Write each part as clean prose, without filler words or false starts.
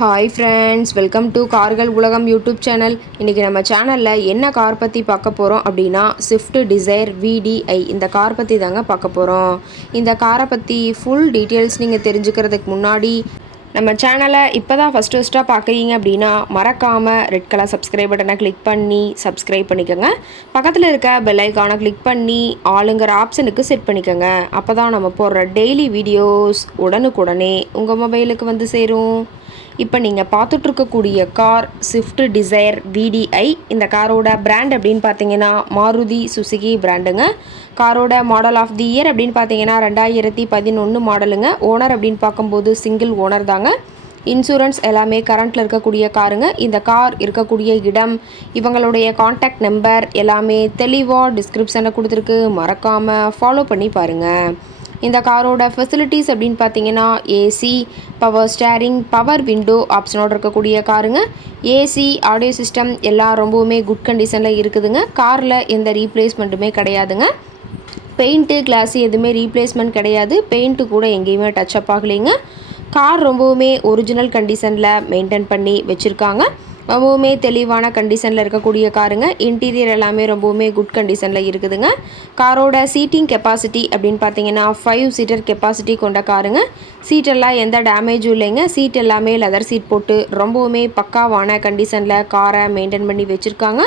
Hi friends, welcome to கார்கள் உலகம் YouTube channel. இன்றைக்கி நம்ம சேனலில் என்ன கார் பற்றி பார்க்க போகிறோம் அப்படின்னா ஸ்விஃப்ட் டிசைர் VDI இந்த கார் பற்றி தாங்க பார்க்க போகிறோம். இந்த காரை பற்றி ஃபுல் டீட்டெயில்ஸ் நீங்கள் தெரிஞ்சுக்கிறதுக்கு முன்னாடி நம்ம சேனலை இப்போ தான் ஃபஸ்ட்டாக பார்க்குறீங்க அப்படின்னா மறக்காமல் ரெட் கலர் சப்ஸ்கிரைப் பட்டனை கிளிக் பண்ணி சப்ஸ்கிரைப் பண்ணிக்கோங்க. பக்கத்தில் இருக்க பெல் ஐக்கானை கிளிக் பண்ணி ஆளுங்கிற ஆப்ஷனுக்கு செட் பண்ணிக்கோங்க. அப்போ தான் நம்ம போடுற டெய்லி வீடியோஸ் உடனுக்குடனே உங்கள் மொபைலுக்கு வந்து சேரும். இப்போ நீங்கள் பார்த்துட்ருக்கக்கூடிய கார் ஸ்விஃப்ட் டிசைர் VDI. இந்த காரோட பிராண்ட் அப்படின்னு பார்த்தீங்கன்னா மாருதி சுசுகி பிராண்டுங்க. காரோட மாடல் ஆஃப் தி இயர் அப்படின்னு பார்த்தீங்கன்னா 2011 மாடலுங்க. ஓனர் அப்படின்னு பார்க்கும்போது சிங்கிள் ஓனர் தாங்க. இன்சூரன்ஸ் எல்லாமே கரண்ட்டில் இருக்கக்கூடிய காருங்க. இந்த கார் இருக்கக்கூடிய இடம், இவங்களுடைய காண்டாக்ட் நம்பர் எல்லாமே தெளிவாக டிஸ்கிரிப்ஷனில் கொடுத்துருக்கு. மறக்காமல் ஃபாலோ பண்ணி பாருங்கள். இந்த காரோட ஃபெசிலிட்டிஸ் அப்படின்னு பார்த்தீங்கன்னா AC, power steering, power window ஆப்ஷனோடு இருக்கக்கூடிய காருங்க. ஏசி, ஆடியோ சிஸ்டம் எல்லாம் ரொம்பவுமே குட் கண்டிஷனில் இருக்குதுங்க. காரில் எந்த ரீப்ளேஸ்மெண்ட்டுமே கிடையாதுங்க. பெயிண்ட்டு, கிளாஸு எதுவுமே ரீப்ளேஸ்மெண்ட் கிடையாது. பெயிண்ட்டு கூட எங்கேயுமே டச்சப் ஆகலைங்க. கார் ரொம்பவுமே ஒரிஜினல் கண்டிஷனில் மெயின்டைன் பண்ணி வச்சுருக்காங்க. ரொம்பவுமே தெளிவான கண்டிஷனில் இருக்கக்கூடிய காருங்க. இன்டீரியர் எல்லாமே ரொம்பவுமே குட் கண்டிஷனில் இருக்குதுங்க. காரோட சீட்டிங் கெப்பாசிட்டி அப்படின்னு பார்த்தீங்கன்னா 5 சீட்டர் கெப்பாசிட்டி கொண்ட காருங்க. சீட்டெல்லாம் எந்த டேமேஜும் இல்லைங்க. சீட் எல்லாமே லெதர் சீட் போட்டு ரொம்பவுமே பக்காவான கண்டிஷனில் காரை மெயின்டைன் பண்ணி வச்சுருக்காங்க.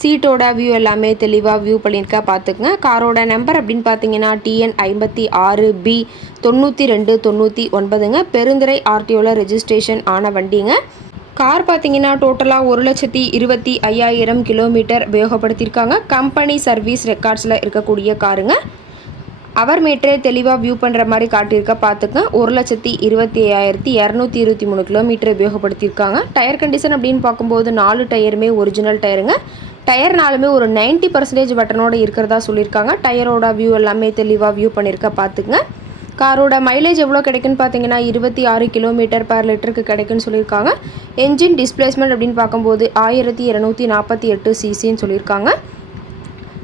சீட்டோட வியூ எல்லாமே தெளிவாக வியூ பண்ணியிருக்கா பார்த்துக்குங்க. காரோட நம்பர் அப்படின்னு பார்த்தீங்கன்னா TN 56B 9299ங்க. பெருந்துறை RTOவில் ரெஜிஸ்ட்ரேஷன் ஆன வண்டிங்க. கார் பார்த்தீங்கன்னா டோட்டலாக 1,25,000 கிலோமீட்டர் உபயோகப்படுத்தியிருக்காங்க. கம்பெனி சர்வீஸ் ரெக்கார்ட்ஸில் இருக்கக்கூடிய காருங்க. அவர் மீட்டரே தெளிவாக வியூ பண்ணுற மாதிரி காட்டியிருக்க பார்த்துக்க. 1,25,223 கிலோமீட்டர் உபயோகப்படுத்தியிருக்காங்க. டயர் கண்டிஷன் அப்படின்னு பார்க்கும்போது 4 டயருமே ஒரிஜினல் டயருங்க. டயர் நாலுமே ஒரு 90% பட்டனோடு இருக்கிறதா சொல்லியிருக்காங்க. டயரோட வியூ எல்லாமே தெளிவாக வியூ பண்ணியிருக்க பார்த்துக்குங்க. காரோட மைலேஜ் எவ்வளோ கிடைக்குன்னு பார்த்தீங்கன்னா 26 கிலோமீட்டர் பர் லிட்டருக்கு கிடைக்குன்னு சொல்லியிருக்காங்க. என்ஜின் டிஸ்பிளேஸ்மெண்ட் அப்படின்னு பார்க்கும்போது 1248 சிசின்னு சொல்லியிருக்காங்க.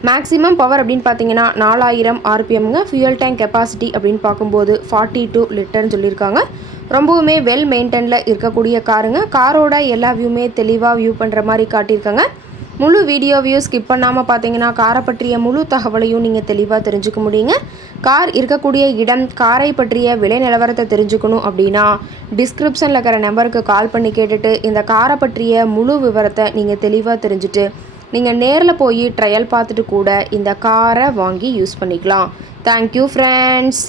மேக்ஸிமம் பவர் அப்படின்னு பார்த்தீங்கன்னா 4000 RPMங்க. ஃபியூயல் டேங்க் கெப்பாசிட்டி அப்படின்னு பார்க்கும்போது 42 லிட்டர்னு சொல்லியிருக்காங்க. ரொம்பவுமே வெல் மெயின்டைனில் இருக்கக்கூடிய காருங்க. காரோட எல்லா வியூமே தெளிவாக வியூ பண்ணுற மாதிரி காட்டியிருக்காங்க. முழு வீடியோவையும் ஸ்கிப் பண்ணாமல் பார்த்தீங்கன்னா காரை பற்றிய முழு தகவலையும் நீங்கள் தெளிவாக தெரிஞ்சுக்க முடியுங்க. கார் இருக்கக்கூடிய இடம், காரை பற்றிய விலை நிலவரத்தை தெரிஞ்சுக்கணும் அப்படின்னா டிஸ்கிரிப்ஷனில் இருக்கிற நம்பருக்கு கால் பண்ணி கேட்டுட்டு இந்த காரை பற்றிய முழு விவரத்தை நீங்கள் தெளிவாக தெரிஞ்சுட்டு நீங்கள் நேரில் போய் ட்ரையல் பார்த்துட்டு கூட இந்த காரை வாங்கி யூஸ் பண்ணிக்கலாம். Thank you friends.